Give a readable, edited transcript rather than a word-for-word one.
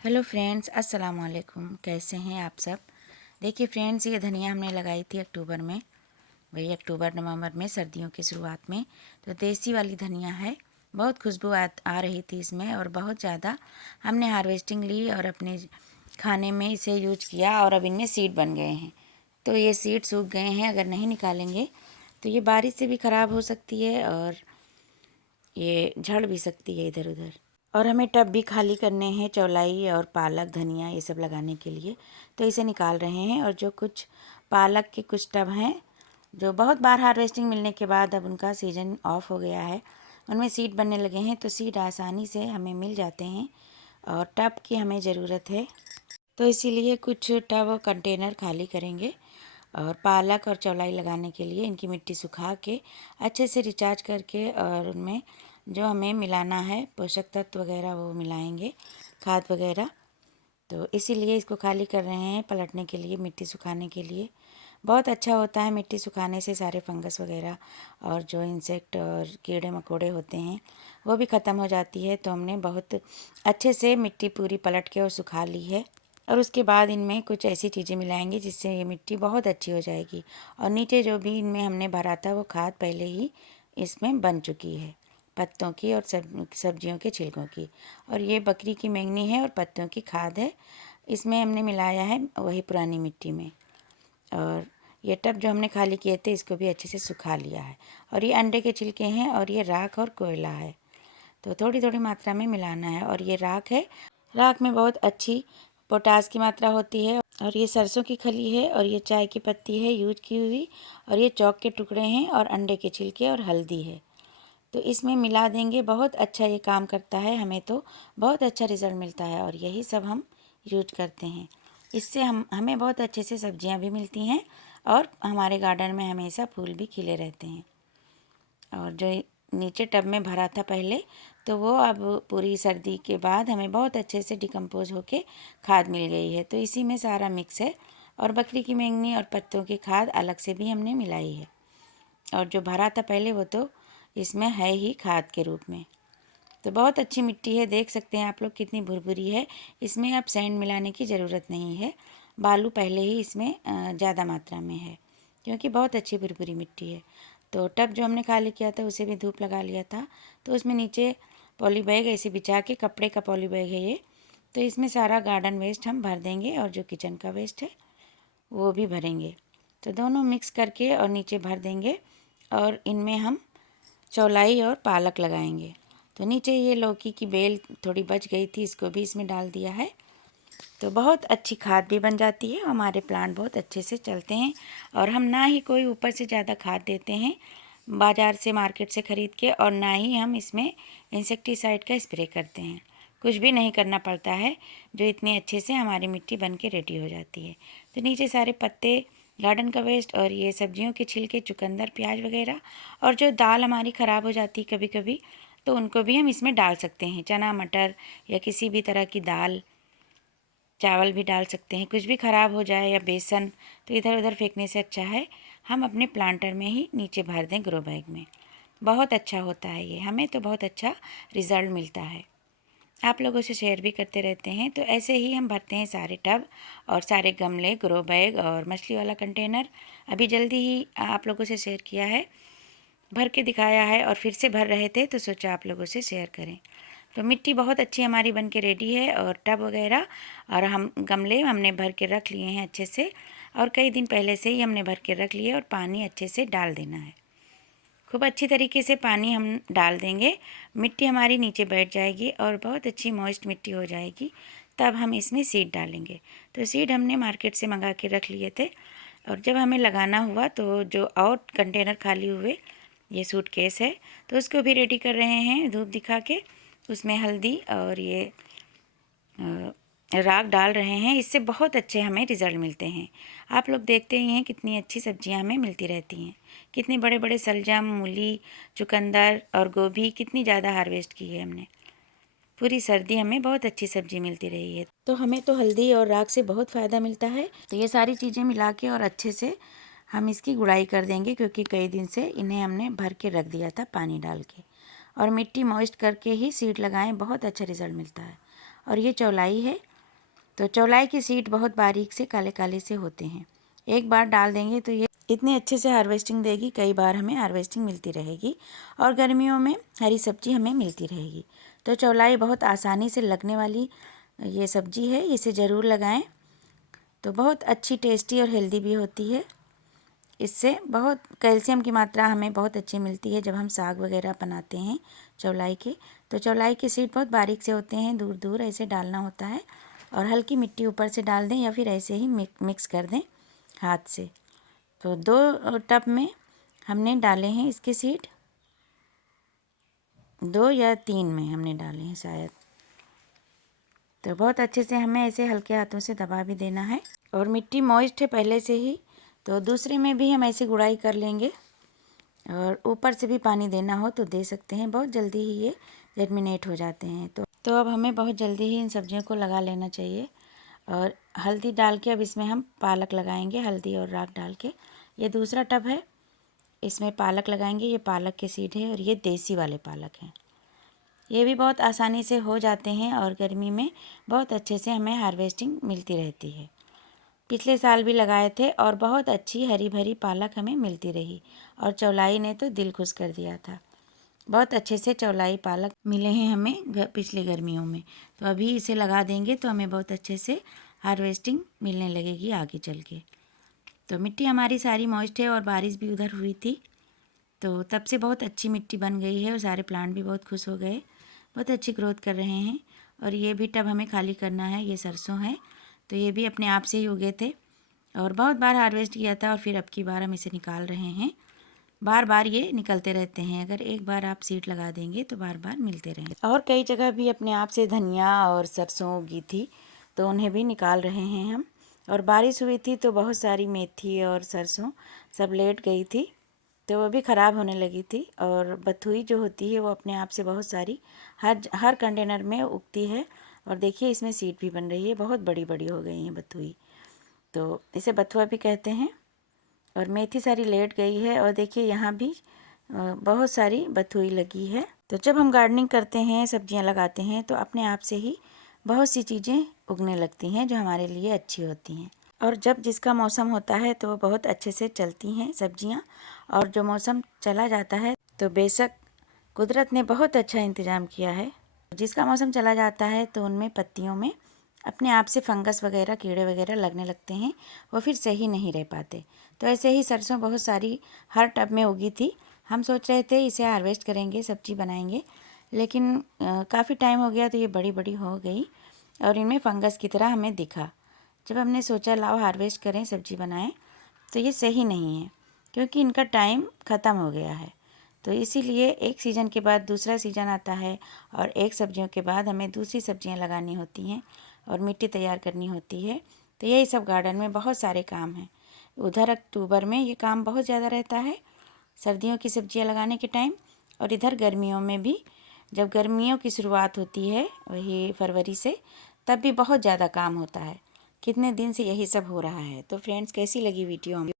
Hello friends, अस्सलाम वालेकुम। कैसे हैं आप सब। देखिए फ्रेंड्स, ये धनिया हमने लगाई थी अक्टूबर में, वही अक्टूबर नवंबर में, सर्दियों की शुरुआत में। तो देसी वाली धनिया है, बहुत खुशबू आ रही थी इसमें और बहुत ज़्यादा हमने हार्वेस्टिंग ली और अपने खाने में इसे यूज किया और अब इनमें सीड बन गए हैं। तो ये सीड सूख गए हैं, अगर नहीं निकालेंगे तो ये बारिश से भी ख़राब हो सकती है और ये झड़ भी सकती है इधर उधर। और हमें टब भी खाली करने हैं चौलाई और पालक धनिया ये सब लगाने के लिए, तो इसे निकाल रहे हैं। और जो कुछ पालक के कुछ टब हैं जो बहुत बार हार्वेस्टिंग मिलने के बाद अब उनका सीज़न ऑफ हो गया है, उनमें सीड बनने लगे हैं, तो सीड आसानी से हमें मिल जाते हैं और टब की हमें ज़रूरत है। तो इसीलिए कुछ टब और कंटेनर खाली करेंगे और पालक और चौलाई लगाने के लिए इनकी मिट्टी सुखा के अच्छे से रिचार्ज करके और उनमें जो हमें मिलाना है पोषक तत्व वगैरह वो मिलाएंगे, खाद वगैरह। तो इसीलिए इसको खाली कर रहे हैं पलटने के लिए, मिट्टी सुखाने के लिए। बहुत अच्छा होता है मिट्टी सुखाने से, सारे फंगस वगैरह और जो इंसेक्ट और कीड़े मकोड़े होते हैं वो भी ख़त्म हो जाती है। तो हमने बहुत अच्छे से मिट्टी पूरी पलट के और सुखा ली है और उसके बाद इनमें कुछ ऐसी चीज़ें मिलाएंगे जिससे ये मिट्टी बहुत अच्छी हो जाएगी। और नीचे जो भी इनमें हमने भरा था वो खाद पहले ही इसमें बन चुकी है, पत्तों की और सब्जियों के छिलकों की। और ये बकरी की मेंगनी है और पत्तों की खाद है, इसमें हमने मिलाया है वही पुरानी मिट्टी में। और ये टब जो हमने खाली किए थे इसको भी अच्छे से सुखा लिया है। और ये अंडे के छिलके हैं और ये राख और कोयला है, तो थोड़ी थोड़ी मात्रा में मिलाना है। और ये राख है, राख में बहुत अच्छी पोटास की मात्रा होती है। और ये सरसों की खली है और ये चाय की पत्ती है यूज की हुई, और ये चौक के टुकड़े हैं और अंडे के छिलके और हल्दी है। तो इसमें मिला देंगे, बहुत अच्छा ये काम करता है, हमें तो बहुत अच्छा रिज़ल्ट मिलता है और यही सब हम यूज करते हैं। इससे हमें बहुत अच्छे से सब्जियां भी मिलती हैं और हमारे गार्डन में हमेशा फूल भी खिले रहते हैं। और जो नीचे टब में भरा था पहले, तो वो अब पूरी सर्दी के बाद हमें बहुत अच्छे से डिकम्पोज होके खाद मिल गई है। तो इसी में सारा मिक्स है। और बकरी की मेंगनी और पत्तों की खाद अलग से भी हमने मिलाई है। और जो भरा था पहले वो तो इसमें है ही खाद के रूप में। तो बहुत अच्छी मिट्टी है, देख सकते हैं आप लोग कितनी भुरभुरी है। इसमें अब सैंड मिलाने की ज़रूरत नहीं है, बालू पहले ही इसमें ज़्यादा मात्रा में है क्योंकि बहुत अच्छी भुरभुरी मिट्टी है। तो टब जो हमने खाली किया था उसे भी धूप लगा लिया था, तो उसमें नीचे पॉली बैग ऐसे बिछा के, कपड़े का पॉली बैग है ये, तो इसमें सारा गार्डन वेस्ट हम भर देंगे और जो किचन का वेस्ट है वो भी भरेंगे। तो दोनों मिक्स करके और नीचे भर देंगे और इनमें हम चौलाई और पालक लगाएंगे। तो नीचे ये लौकी की बेल थोड़ी बच गई थी, इसको भी इसमें डाल दिया है। तो बहुत अच्छी खाद भी बन जाती है, हमारे प्लांट बहुत अच्छे से चलते हैं। और हम ना ही कोई ऊपर से ज़्यादा खाद देते हैं बाज़ार से, मार्केट से ख़रीद के, और ना ही हम इसमें इंसेक्टिसाइड का स्प्रे करते हैं। कुछ भी नहीं करना पड़ता है, जो इतने अच्छे से हमारी मिट्टी बन के रेडी हो जाती है। तो नीचे सारे पत्ते, गार्डन का वेस्ट और ये सब्जियों के छिलके, चुकंदर, प्याज वगैरह, और जो दाल हमारी ख़राब हो जाती कभी कभी, तो उनको भी हम इसमें डाल सकते हैं। चना, मटर या किसी भी तरह की दाल, चावल भी डाल सकते हैं। कुछ भी ख़राब हो जाए या बेसन, तो इधर उधर फेंकने से अच्छा है हम अपने प्लांटर में ही नीचे भर दें, ग्रो बैग में। बहुत अच्छा होता है ये, हमें तो बहुत अच्छा रिज़ल्ट मिलता है। आप लोगों से शेयर भी करते रहते हैं। तो ऐसे ही हम भरते हैं सारे टब और सारे गमले, ग्रो बैग और मछली वाला कंटेनर। अभी जल्दी ही आप लोगों से शेयर किया है, भर के दिखाया है और फिर से भर रहे थे तो सोचा आप लोगों से शेयर करें। तो मिट्टी बहुत अच्छी हमारी बन के रेडी है और टब वगैरह और हम गमले हमने भर के रख लिए हैं अच्छे से, और कई दिन पहले से ही हमने भर के रख लिए। और पानी अच्छे से डाल देना है, खूब अच्छी तरीके से पानी हम डाल देंगे, मिट्टी हमारी नीचे बैठ जाएगी और बहुत अच्छी मॉइस्ट मिट्टी हो जाएगी। तब हम इसमें सीड डालेंगे। तो सीड हमने मार्केट से मंगा के रख लिए थे, और जब हमें लगाना हुआ तो जो और कंटेनर खाली हुए, ये सूटकेस है, तो उसको भी रेडी कर रहे हैं धूप दिखा के। उसमें हल्दी और ये राख डाल रहे हैं, इससे बहुत अच्छे हमें रिज़ल्ट मिलते हैं। आप लोग देखते ही हैं कितनी अच्छी सब्जियां हमें मिलती रहती हैं। कितने बड़े बड़े सलजम, मूली, चुकंदर और गोभी कितनी ज़्यादा हार्वेस्ट की है हमने। पूरी सर्दी हमें बहुत अच्छी सब्जी मिलती रही है। तो हमें तो हल्दी और राख से बहुत फ़ायदा मिलता है। तो ये सारी चीज़ें मिला के और अच्छे से हम इसकी गुड़ाई कर देंगे, क्योंकि कई दिन से इन्हें हमने भर के रख दिया था पानी डाल के। और मिट्टी मॉइस्ट करके ही सीड लगाएं, बहुत अच्छा रिज़ल्ट मिलता है। और ये चौलाई है, तो चौलाई की सीड बहुत बारीक से काले काले से होते हैं। एक बार डाल देंगे तो ये इतने अच्छे से हार्वेस्टिंग देगी, कई बार हमें हार्वेस्टिंग मिलती रहेगी और गर्मियों में हरी सब्जी हमें मिलती रहेगी। तो चौलाई बहुत आसानी से लगने वाली ये सब्जी है, इसे ज़रूर लगाएं। तो बहुत अच्छी, टेस्टी और हेल्दी भी होती है। इससे बहुत कैल्शियम की मात्रा हमें बहुत अच्छी मिलती है जब हम साग वगैरह बनाते हैं चौलाई के। तो चौलाई के सीड बहुत बारीक से होते हैं, दूर दूर ऐसे डालना होता है और हल्की मिट्टी ऊपर से डाल दें या फिर ऐसे ही मिक्स कर दें हाथ से। तो 2 टब में हमने डाले हैं इसके सीड, 2 या 3 में हमने डाले हैं शायद। तो बहुत अच्छे से हमें ऐसे हल्के हाथों से दबा भी देना है। और मिट्टी मॉइस्ट है पहले से ही, तो दूसरे में भी हम ऐसे गुड़ाई कर लेंगे और ऊपर से भी पानी देना हो तो दे सकते हैं। बहुत जल्दी ही ये जर्मिनेट हो जाते हैं। तो अब हमें बहुत जल्दी ही इन सब्जियों को लगा लेना चाहिए। और हल्दी डाल के अब इसमें हम पालक लगाएंगे, हल्दी और राख डाल के। ये दूसरा टब है, इसमें पालक लगाएंगे। ये पालक के सीड है और ये देसी वाले पालक हैं। ये भी बहुत आसानी से हो जाते हैं और गर्मी में बहुत अच्छे से हमें हार्वेस्टिंग मिलती रहती है। पिछले साल भी लगाए थे और बहुत अच्छी हरी भरी पालक हमें मिलती रही और चौलाई ने तो दिल खुश कर दिया था। बहुत अच्छे से चौलाई पालक मिले हैं हमें पिछले गर्मियों में। तो अभी इसे लगा देंगे तो हमें बहुत अच्छे से हार्वेस्टिंग मिलने लगेगी आगे चल के। तो मिट्टी हमारी सारी मॉइस्ट है और बारिश भी उधर हुई थी, तो तब से बहुत अच्छी मिट्टी बन गई है और सारे प्लांट भी बहुत खुश हो गए, बहुत अच्छी ग्रोथ कर रहे हैं। और ये भी टब हमें खाली करना है। ये सरसों है, तो ये भी अपने आप से ही उगे थे और बहुत बार हार्वेस्ट किया था और फिर अब की बार हम इसे निकाल रहे हैं। बार बार ये निकलते रहते हैं, अगर एक बार आप सीड लगा देंगे तो बार बार मिलते रहेंगे। और कई जगह भी अपने आप से धनिया और सरसों उगी थी, तो उन्हें भी निकाल रहे हैं हम। और बारिश हुई थी तो बहुत सारी मेथी और सरसों सब लेट गई थी, तो वो भी ख़राब होने लगी थी। और बथुई जो होती है वो अपने आप से बहुत सारी हर कंटेनर में उगती है। और देखिए इसमें सीड भी बन रही है, बहुत बड़ी बड़ी हो गई हैं बथुई, तो इसे बथुआ भी कहते हैं। और मेथी सारी लेट गई है और देखिए यहाँ भी बहुत सारी बथुई लगी है। तो जब हम गार्डनिंग करते हैं, सब्जियाँ लगाते हैं, तो अपने आप से ही बहुत सी चीज़ें उगने लगती हैं जो हमारे लिए अच्छी होती हैं। और जब जिसका मौसम होता है तो बहुत अच्छे से चलती हैं सब्जियां। और जो मौसम चला जाता है तो बेशक कुदरत ने बहुत अच्छा इंतज़ाम किया है। जिसका मौसम चला जाता है तो उनमें पत्तियों में अपने आप से फंगस वगैरह, कीड़े वगैरह लगने लगते हैं, वो फिर सही नहीं रह पाते। तो ऐसे ही सरसों बहुत सारी हर टब में उगी थी। हम सोच रहे थे इसे हार्वेस्ट करेंगे, सब्जी बनाएंगे, लेकिन काफ़ी टाइम हो गया तो ये बड़ी बड़ी हो गई और इनमें फंगस की तरह हमें दिखा। जब हमने सोचा लाओ हार्वेस्ट करें, सब्जी बनाएं, तो ये सही नहीं है क्योंकि इनका टाइम ख़त्म हो गया है। तो इसीलिए एक सीज़न के बाद दूसरा सीज़न आता है और एक सब्जियों के बाद हमें दूसरी सब्जियां लगानी होती हैं और मिट्टी तैयार करनी होती है। तो यही सब गार्डन में बहुत सारे काम हैं। उधर अक्टूबर में ये काम बहुत ज़्यादा रहता है, सर्दियों की सब्जियां लगाने के टाइम। और इधर गर्मियों में भी, जब गर्मियों की शुरुआत होती है वही फरवरी से, तब भी बहुत ज़्यादा काम होता है। कितने दिन से यही सब हो रहा है। तो फ्रेंड्स, कैसी लगी वीडियो